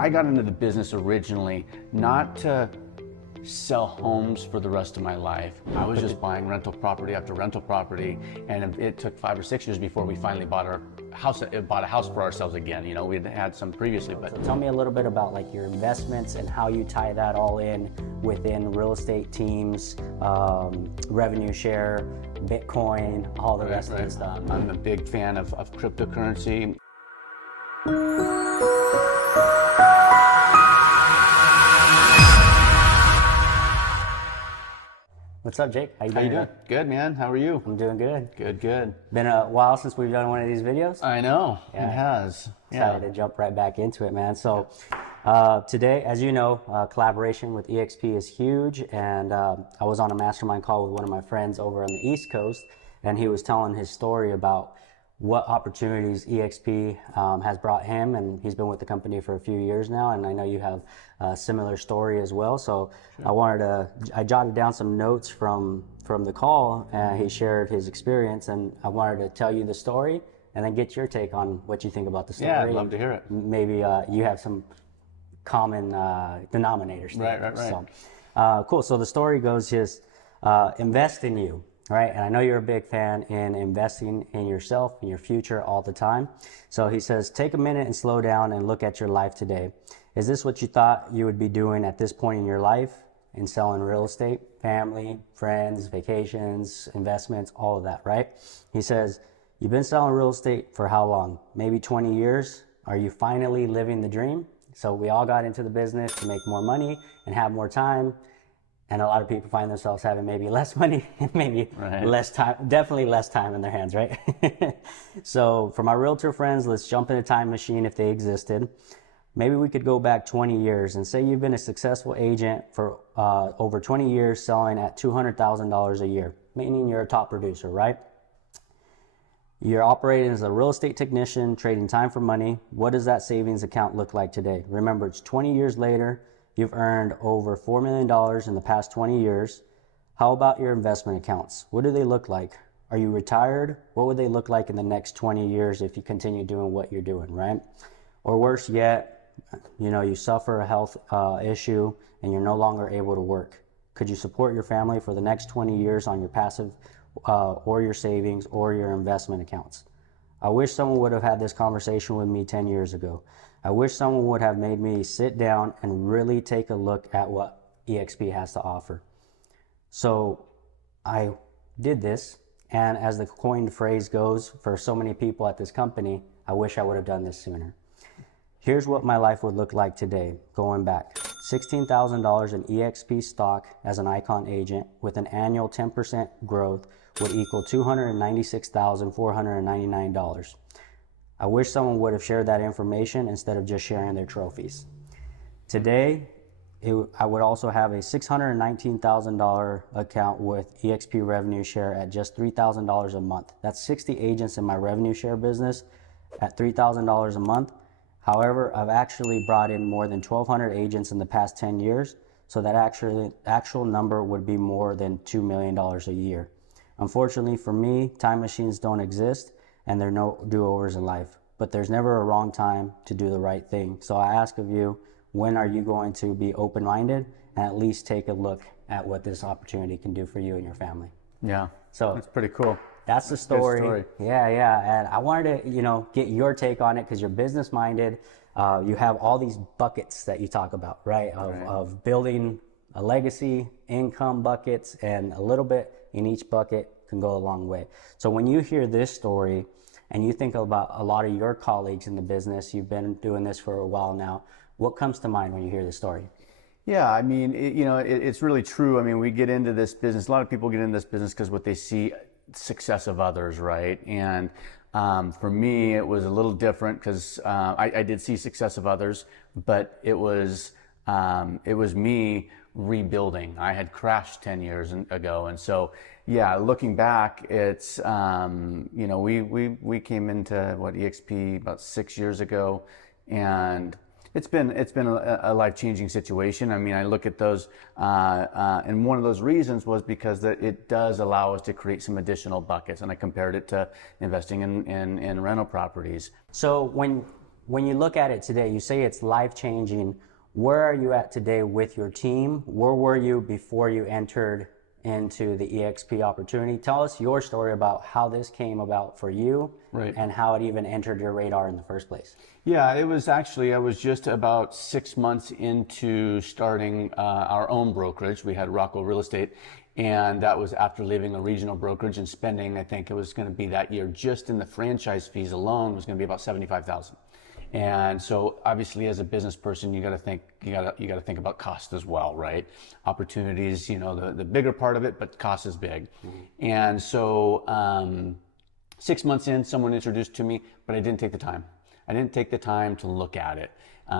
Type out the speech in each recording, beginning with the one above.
I got into the business originally not to sell homes for the rest of my life. I was just buying rental property after rental property, and it took 5 or 6 years before we finally bought a house for ourselves again. You know, we'd had some previously, but. So tell me a little bit about like your investments and how you tie that all in within real estate teams, revenue share, Bitcoin, all the rest of the stuff. I'm a big fan of cryptocurrency. What's up, Jake? How you doing? Good, man. How are you? I'm doing good. Good. Been a while since we've done one of these videos. I know, yeah. It has. Excited to jump right back into it, man. So today, as you know, collaboration with eXp is huge, and I was on a mastermind call with one of my friends over on the East Coast, and he was telling his story about what opportunities eXp has brought him, and he's been with the company for a few years now, and I know you have a similar story as well. So sure. I jotted down some notes from the call, and he shared his experience, and I wanted to tell you the story and then get your take on what you think about the story. Yeah, I'd love to hear it. Maybe you have some common denominators there. Right. So, cool. So the story goes just invest in you. Right, and I know you're a big fan in investing in yourself, in your future all the time. So he says, take a minute and slow down and look at your life today. Is this what you thought you would be doing at this point in your life? In selling real estate, family, friends, vacations, investments, all of that, right? He says, you've been selling real estate for how long? Maybe 20 years. Are you finally living the dream? So we all got into the business to make more money and have more time. And a lot of people find themselves having maybe less money and maybe less time, definitely less time in their hands, right? So for my realtor friends, let's jump in a time machine if they existed. Maybe we could go back 20 years and say you've been a successful agent for over 20 years selling at $200,000 a year, meaning you're a top producer, right? You're operating as a real estate technician, trading time for money. What does that savings account look like today? Remember, it's 20 years later. You've earned over $4 million in the past 20 years. How about your investment accounts? What do they look like? Are you retired? What would they look like in the next 20 years if you continue doing what you're doing, right? Or worse yet, you suffer a health issue and you're no longer able to work. Could you support your family for the next 20 years on your passive or your savings or your investment accounts? I wish someone would have had this conversation with me 10 years ago. I wish someone would have made me sit down and really take a look at what eXp has to offer. So I did this, and as the coined phrase goes for so many people at this company, I wish I would have done this sooner. Here's what my life would look like today, going back. $16,000 in eXp stock as an Icon agent with an annual 10% growth would equal $296,499. I wish someone would have shared that information instead of just sharing their trophies. Today, I would also have a $619,000 account with eXp revenue share at just $3,000 a month. That's 60 agents in my revenue share business at $3,000 a month. However, I've actually brought in more than 1,200 agents in the past 10 years, so that actual number would be more than $2 million a year. Unfortunately for me, time machines don't exist, and there are no do-overs in life. But there's never a wrong time to do the right thing. So I ask of you, when are you going to be open-minded and at least take a look at what this opportunity can do for you and your family? Yeah, so that's pretty cool. That's the story. Good story. Yeah. And I wanted to, get your take on it because you're business-minded. You have all these buckets that you talk about, right? Of building a legacy, income buckets, and a little bit in each bucket can go a long way. So when you hear this story and you think about a lot of your colleagues in the business, you've been doing this for a while now, what comes to mind when you hear this story? Yeah, I mean, it's really true. I mean, we get into this business, a lot of people get into this business because what they see success of others, right? And for me, it was a little different because I did see success of others, but it was me rebuilding. I had crashed 10 years ago, and so yeah, looking back, it's we came into eXp about 6 years ago, and it's been a life-changing situation. I mean, I look at those, and one of those reasons was because it does allow us to create some additional buckets, and I compared it to investing in rental properties. So when when you look at it today, you say it's life-changing. Where are you at today with your team? Where were you before you entered into the eXp opportunity? Tell us your story about how this came about for you, Right. and how it even entered your radar in the first place. Yeah, it was actually, I was just about 6 months into starting our own brokerage. We had Rocco Real Estate, and that was after leaving a regional brokerage and spending, I think it was going to be that year, just in the franchise fees alone was going to be about $75,000. And so obviously as a business person, you got to think about cost as well, right? Opportunities, the bigger part of it, but cost is big. And so 6 months in, someone introduced to me, but I didn't take the time. I didn't take the time to look at it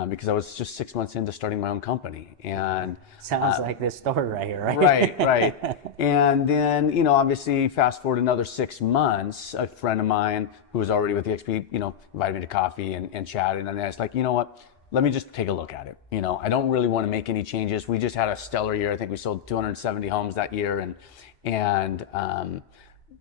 because I was just 6 months into starting my own company. And Sounds like this story right here, right? Right. And then, obviously fast forward another 6 months, a friend of mine who was already with eXp, invited me to coffee and chatted. And I was like, you know what? Let me just take a look at it. I don't really want to make any changes. We just had a stellar year. I think we sold 270 homes that year.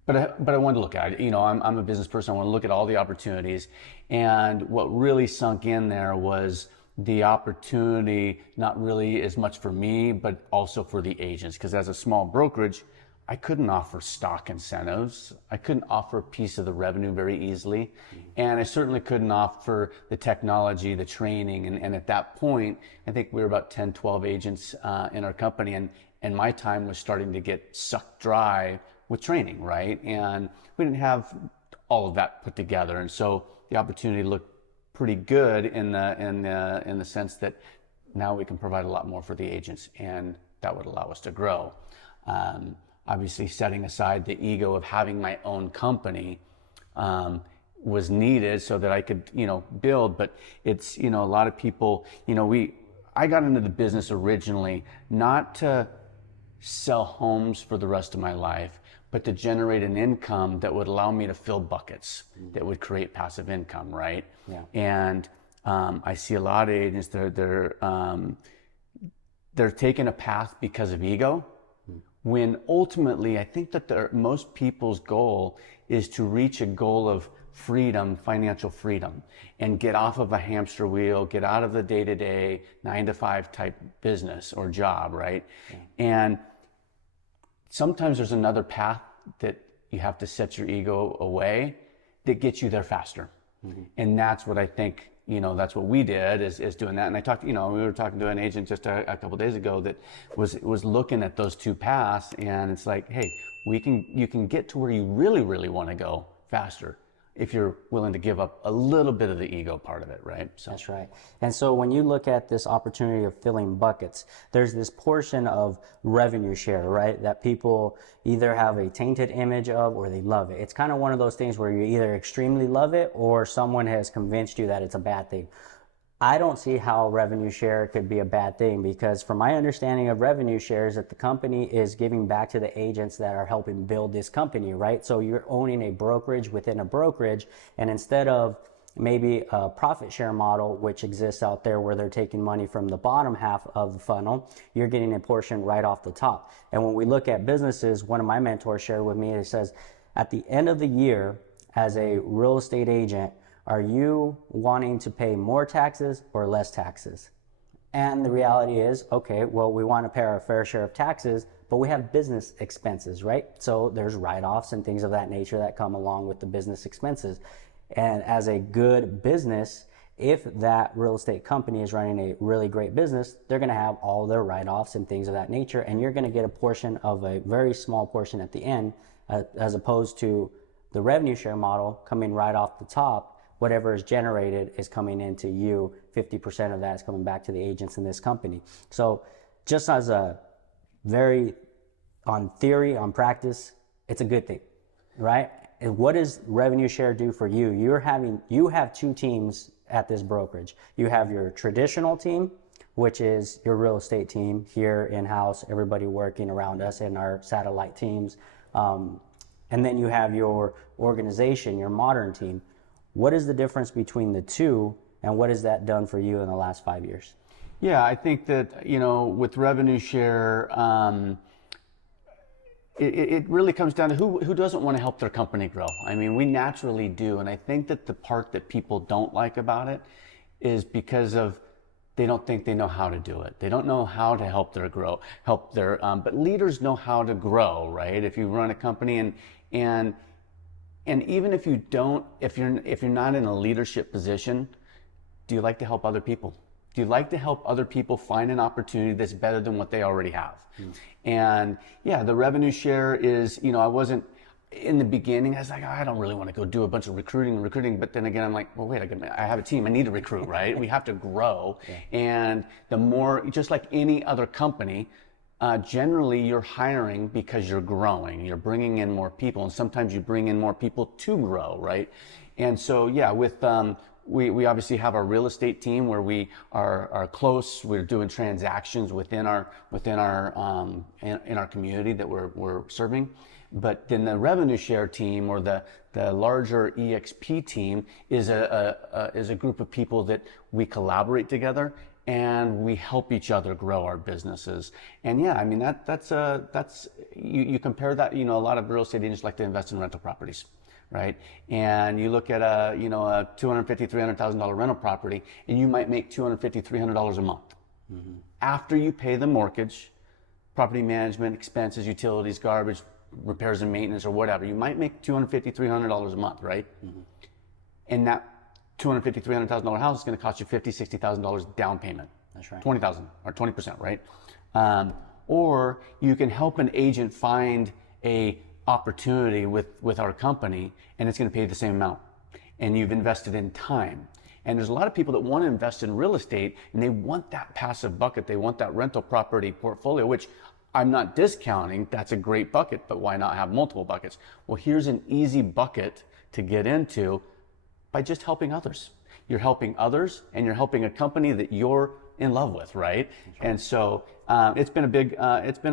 But I wanted to look at it. I'm a business person. I want to look at all the opportunities. And what really sunk in there was the opportunity, not really as much for me, but also for the agents. Because as a small brokerage, I couldn't offer stock incentives. I couldn't offer a piece of the revenue very easily. And I certainly couldn't offer the technology, the training. And at that point, I think we were about 10, 12 agents in our company. And my time was starting to get sucked dry with training, right? And we didn't have all of that put together. And so the opportunity looked pretty good in the sense that now we can provide a lot more for the agents, and that would allow us to grow. Obviously, setting aside the ego of having my own company was needed so that I could, build. But it's, a lot of people, I got into the business originally not to sell homes for the rest of my life, but to generate an income that would allow me to fill buckets, that would create passive income, right? Yeah. And I see a lot of agents, they're taking a path because of ego, when ultimately I think that most people's goal is to reach a goal of freedom, financial freedom, and get off of a hamster wheel, get out of the day-to-day 9-to-5 type business or job, right? Yeah. And sometimes there's another path that you have to set your ego away that gets you there faster. And that's what I think, that's what we did is doing that. And I talked, we were talking to an agent just a couple of days ago that was looking at those two paths, and it's like, hey, you can get to where you really, really want to go faster if you're willing to give up a little bit of the ego part of it, right? So that's right. And so when you look at this opportunity of filling buckets, there's this portion of revenue share, right? That people either have a tainted image of or they love it. It's kind of one of those things where you either extremely love it or someone has convinced you that it's a bad thing. I don't see how revenue share could be a bad thing, because from my understanding of revenue shares, that the company is giving back to the agents that are helping build this company, right? So you're owning a brokerage within a brokerage, and instead of maybe a profit share model, which exists out there where they're taking money from the bottom half of the funnel, you're getting a portion right off the top. And when we look at businesses, one of my mentors shared with me, it says, at the end of the year, as a real estate agent, are you wanting to pay more taxes or less taxes? And the reality is, okay, well, we want to pay our fair share of taxes, but we have business expenses, right? So there's write-offs and things of that nature that come along with the business expenses. And as a good business, if that real estate company is running a really great business, they're going to have all their write-offs and things of that nature, and you're going to get a portion of a very small portion at the end, as opposed to the revenue share model coming right off the top. Whatever is generated is coming into you. 50% of that is coming back to the agents in this company. So just as a very, on theory, on practice, it's a good thing, right? And what does revenue share do for you? You have two teams at this brokerage. You have your traditional team, which is your real estate team here in-house, everybody working around us in our satellite teams. And then you have your organization, your modern team. What is the difference between the two, and what has that done for you in the last 5 years? Yeah, I think that, with revenue share, it really comes down to who doesn't want to help their company grow. I mean, we naturally do. And I think that the part that people don't like about it is because of they don't think they know how to do it. They don't know how to help their, but leaders know how to grow, right? If you run a company and even if you don't, if you're not in a leadership position, do you like to help other people? Do you like to help other people find an opportunity that's better than what they already have? And yeah, the revenue share is, I wasn't, in the beginning, I was like, I don't really want to go do a bunch of recruiting. But then again, I'm like, well, wait, I have a team. I need to recruit, right? We have to grow. And the more, just like any other company, generally you're hiring because you're growing. You're bringing in more people. And sometimes you bring in more people to grow, right? And so, yeah, with, we obviously have our real estate team where we are close. We're doing transactions within our in our community that we're serving. But then the revenue share team, or the larger eXp team, is a group of people that we collaborate together and we help each other grow our businesses. And yeah, I mean that's you compare that. A lot of real estate agents like to invest in rental properties, right? And you look at a $250,000-$300,000 rental property, and you might make $250-$300 a month after you pay the mortgage, property management expenses, utilities, garbage, repairs and maintenance, or whatever. You might make $250-$300 a month, right? And that $250,000-$300,000 house is going to cost you $50,000-$60,000 down payment. That's right. 20,000 or 20%, right? Or you can help an agent find a opportunity with our company, and it's going to pay the same amount, and you've invested in time. And there's a lot of people that want to invest in real estate, and they want that passive bucket. They want that rental property portfolio, which I'm not discounting. That's a great bucket, but why not have multiple buckets? Well, here's an easy bucket to get into by just helping others. You're helping others, and you're helping a company that you're in love with, right? And so it's been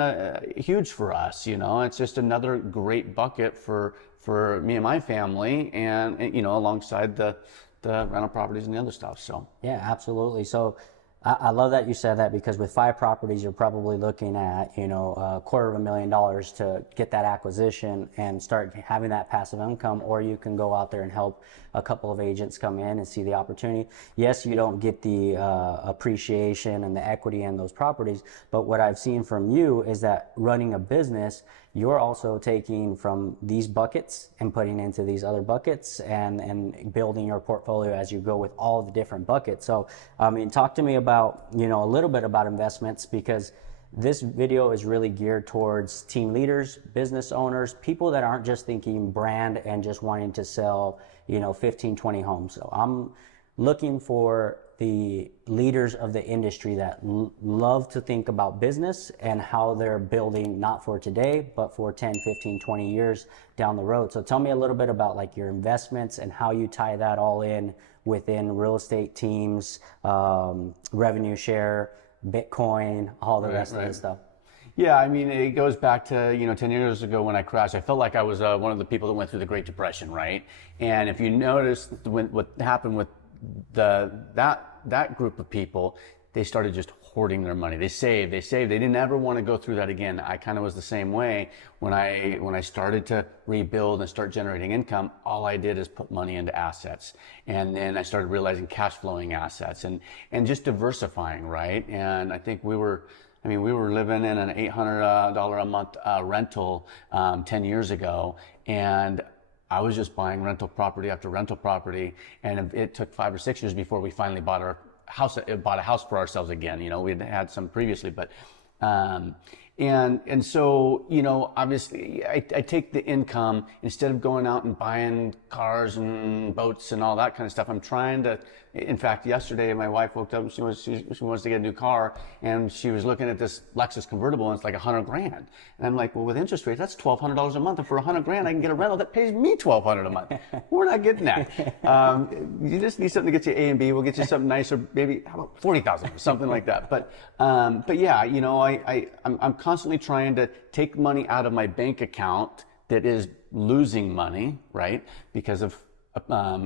a huge for us. It's just another great bucket for me and my family, and alongside the rental properties and the other stuff. So yeah, absolutely. So I love that you said that, because with 5 properties, you're probably looking at, $250,000 to get that acquisition and start having that passive income, or you can go out there and help a couple of agents come in and see the opportunity. Yes, you don't get the appreciation and the equity in those properties, but what I've seen from you is that running a business, you're also taking from these buckets and putting into these other buckets, and building your portfolio as you go with all the different buckets. So, I mean, talk to me about, a little bit about investments, because this video is really geared towards team leaders, business owners, people that aren't just thinking brand and just wanting to sell, 15, 20 homes. So I'm looking for the leaders of the industry that love to think about business and how they're building, not for today, but for 10, 15, 20 years down the road. So tell me a little bit about like your investments and how you tie that all in within real estate teams, revenue share, Bitcoin, all the rest of the stuff. Yeah, I mean, it goes back to, 10 years ago when I crashed. I felt like I was one of the people that went through the Great Depression, right? And if you notice what happened with that group of people, they started just hoarding their money. They saved. They didn't ever want to go through that again. I kind of was the same way. When I started to rebuild and start generating income, all I did is put money into assets. And then I started realizing cash flowing assets and just diversifying, right? And I think we were living in an $800 a month rental 10 years ago, and I was just buying rental property after rental property, and it took 5 or 6 years before we finally bought a house for ourselves again. We had some previously, but and so obviously I take the income, instead of going out and buying cars and boats and all that kind of stuff. I'm trying to. In fact, yesterday my wife woke up. She wants to get a new car, and she was looking at this Lexus convertible, and it's like $100,000. And I'm like, well, with interest rates, that's $1,200 a month, and for $100,000, I can get a rental that pays me $1,200 a month. We're not getting that. You just need something to get you A and B. We'll get you something nicer, maybe how about $40,000 or something like that. But yeah, I'm constantly trying to take money out of my bank account that is losing money, right, because of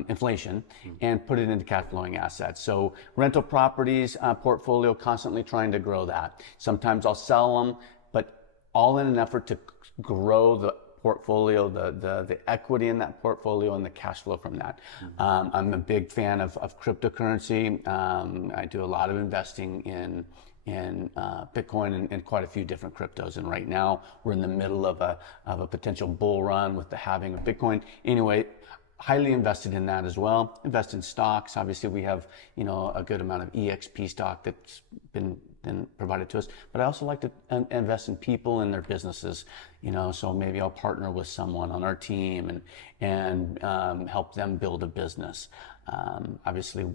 inflation, and put it into cash flowing assets. So rental properties portfolio, constantly trying to grow that. Sometimes I'll sell them, but all in an effort to grow the portfolio, the equity in that portfolio, and the cash flow from that. I'm a big fan of cryptocurrency. I do a lot of investing in Bitcoin and quite a few different cryptos. And right now we're in the middle of a potential bull run with the halving of Bitcoin. Anyway, highly invested in that as well. Invest in stocks. Obviously, we have a good amount of eXp stock that's been provided to us. But I also like to invest in people and their businesses. So maybe I'll partner with someone on our team and help them build a business. Obviously,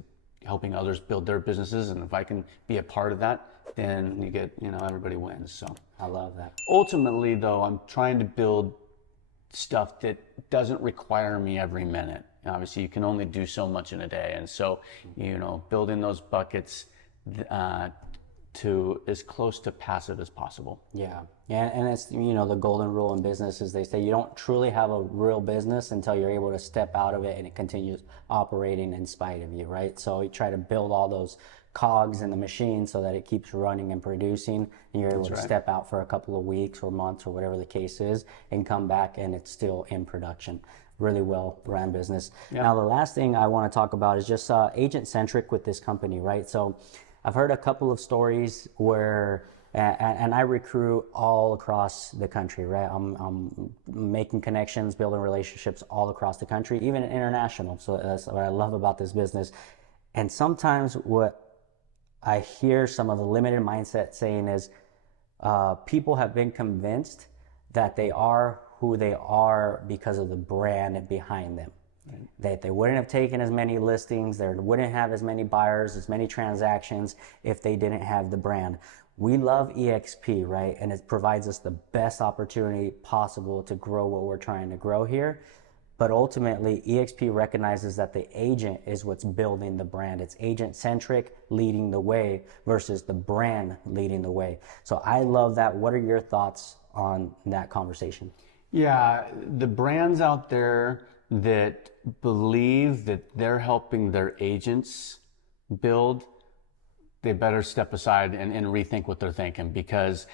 helping others build their businesses, and if I can be a part of that, then you get everybody wins. So I love that. ultimately, though, I'm trying to build stuff that doesn't require me every minute. Obviously, you can only do so much in a day, and so building those buckets to as close to passive as possible. Yeah, and it's the golden rule in business is they say you don't truly have a real business until you're able to step out of it and it continues operating in spite of you, right? So you try to build all those cogs in the machine so that it keeps running and producing, and you're able to step out for a couple of weeks or months or whatever the case is and come back and it's still in production. Really well run business. Yeah. Now the last thing I want to talk about is just agent centric with this company, right? So I've heard a couple of stories where, and I recruit all across the country, right? I'm making connections, building relationships all across the country, even international. So that's what I love about this business. And sometimes what I hear some of the limited mindset saying is people have been convinced that they are who they are because of the brand behind them. Right. That they wouldn't have taken as many listings, they wouldn't have as many buyers, as many transactions if they didn't have the brand. We love eXp, right? And it provides us the best opportunity possible to grow what we're trying to grow here. But ultimately, eXp recognizes that the agent is what's building the brand. It's agent-centric, leading the way, versus the brand leading the way. So I love that. What are your thoughts on that conversation? Yeah, the brands out there that believe that they're helping their agents build, they better step aside and rethink what they're thinking, because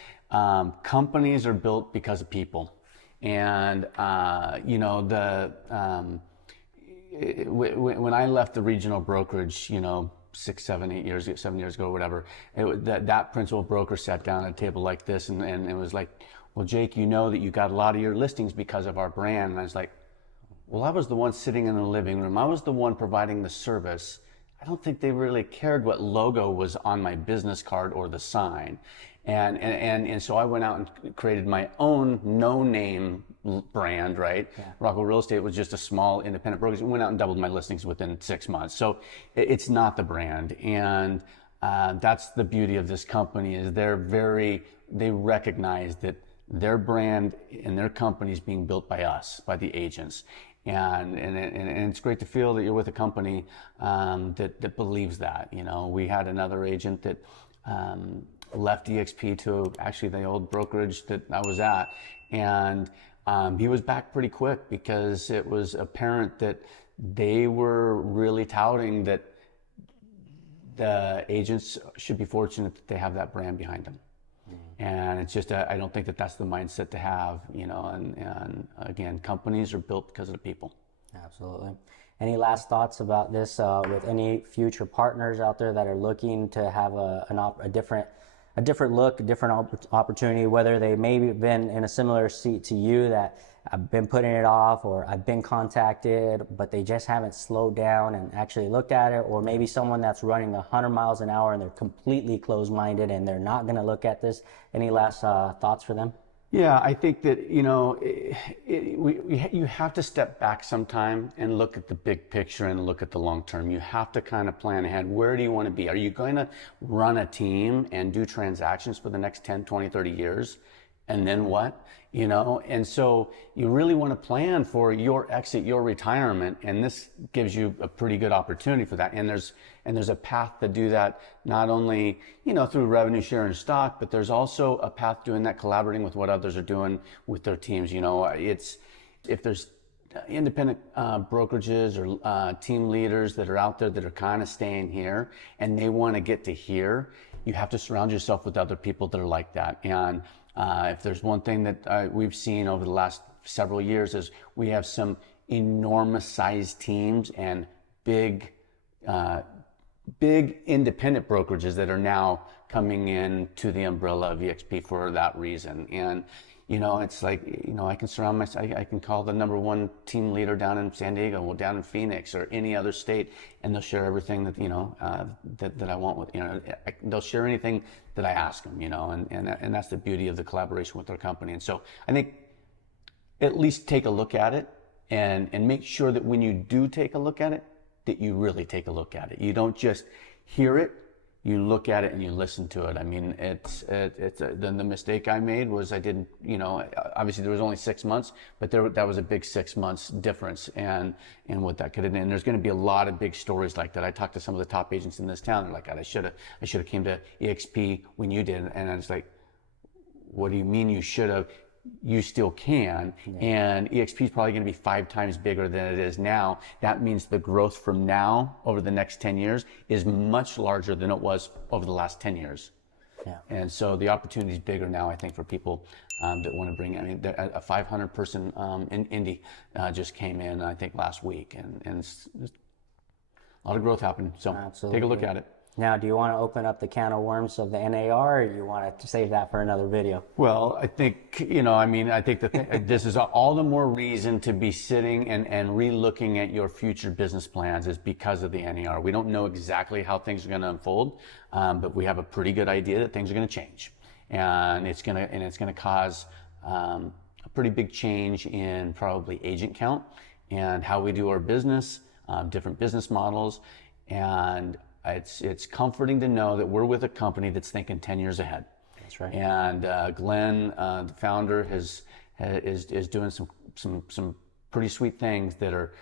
companies are built because of people. And when I left the regional brokerage, 6, 7, 8 years, 7 years ago, or whatever, that principal broker sat down at a table like this, and it was like, well, Jake, that you got a lot of your listings because of our brand. And I was like, well, I was the one sitting in the living room. I was the one providing the service. I don't think they really cared what logo was on my business card or the sign. And so I went out and created my own no-name brand, right? Yeah. Rockwell Real Estate was just a small independent brokerage, and went out and doubled my listings within 6 months. So it's not the brand. And that's the beauty of this company, is they recognize that their brand and their company is being built by us, by the agents. And it's great to feel that you're with a company that believes that. We had another agent that left eXp to actually the old brokerage that I was at, and he was back pretty quick because it was apparent that they were really touting that the agents should be fortunate that they have that brand behind them. And it's just, I don't think that that's the mindset to have, and again, companies are built because of the people. Absolutely. Any last thoughts about this with any future partners out there that are looking to have a different look, a different opportunity, whether they maybe been in a similar seat to you, that I've been putting it off, or I've been contacted, but they just haven't slowed down and actually looked at it, or maybe someone that's running 100 miles an hour and they're completely closed-minded and they're not going to look at this. Any last thoughts for them? Yeah, I think that, you have to step back sometime and look at the big picture and look at the long term. You have to kind of plan ahead. Where do you want to be? Are you going to run a team and do transactions for the next 10, 20, 30 years? And then what? And so you really want to plan for your exit, your retirement, and this gives you a pretty good opportunity for that. And there's a path to do that, not only through revenue share and stock, but there's also a path doing that collaborating with what others are doing with their teams. It's, if there's independent brokerages or team leaders that are out there that are kind of staying here and they want to get to here, you have to surround yourself with other people that are like that. And if there's one thing that we've seen over the last several years is we have some enormous sized teams and big independent brokerages that are now coming in to the umbrella of eXp for that reason. And it's like, I can surround myself, I can call the #1 team leader down in San Diego, or down in Phoenix, or any other state, and they'll share everything that, that I want with, they'll share anything that I ask them, and that's the beauty of the collaboration with our company. And so I think at least take a look at it and make sure that when you do take a look at it, that you really take a look at it. You don't just hear it, you look at it and you listen to it. I mean, the mistake I made was I didn't, obviously there was only 6 months, but that was a big 6 months difference, and what that could have been. And there's going to be a lot of big stories like that. I talked to some of the top agents in this town. They're like, God, I should have came to eXp when you did. And I was like, what do you mean you should have? You still can. And eXp is probably going to be 5 times bigger than it is now. That means the growth from now over the next 10 years is much larger than it was over the last 10 years. Yeah. And so the opportunity is bigger now, I think, for people that want to bring, a 500 person in Indy just came in, I think, last week, and it's a lot of growth happening. So Absolutely. Take a look at it. Now, do you want to open up the can of worms of the NAR, or do you want to save that for another video? Well, I think, I think this is all the more reason to be sitting and re-looking at your future business plans is because of the NAR. We don't know exactly how things are going to unfold, but we have a pretty good idea that things are going to change, and it's going to cause a pretty big change in probably agent count and how we do our business, different business models, and it's comforting to know that we're with a company that's thinking 10 years ahead. That's right. And Glenn, the founder, is doing some pretty sweet things that are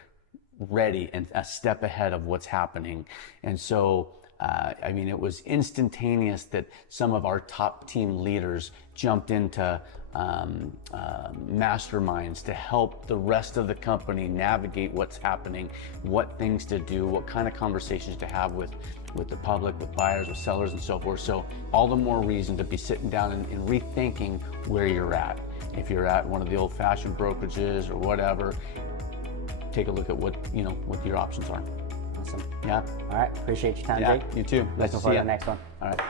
ready and a step ahead of what's happening. And so, it was instantaneous that some of our top team leaders jumped into masterminds to help the rest of the company navigate what's happening, what things to do, what kind of conversations to have with the public, with buyers, with sellers, and so forth. So all the more reason to be sitting down and rethinking where you're at. If you're at one of the old-fashioned brokerages or whatever, take a look at what your options are. Awesome. Yeah. All right. Appreciate your time, Yeah, Jake. you too. Nice to see you. The next one. All right.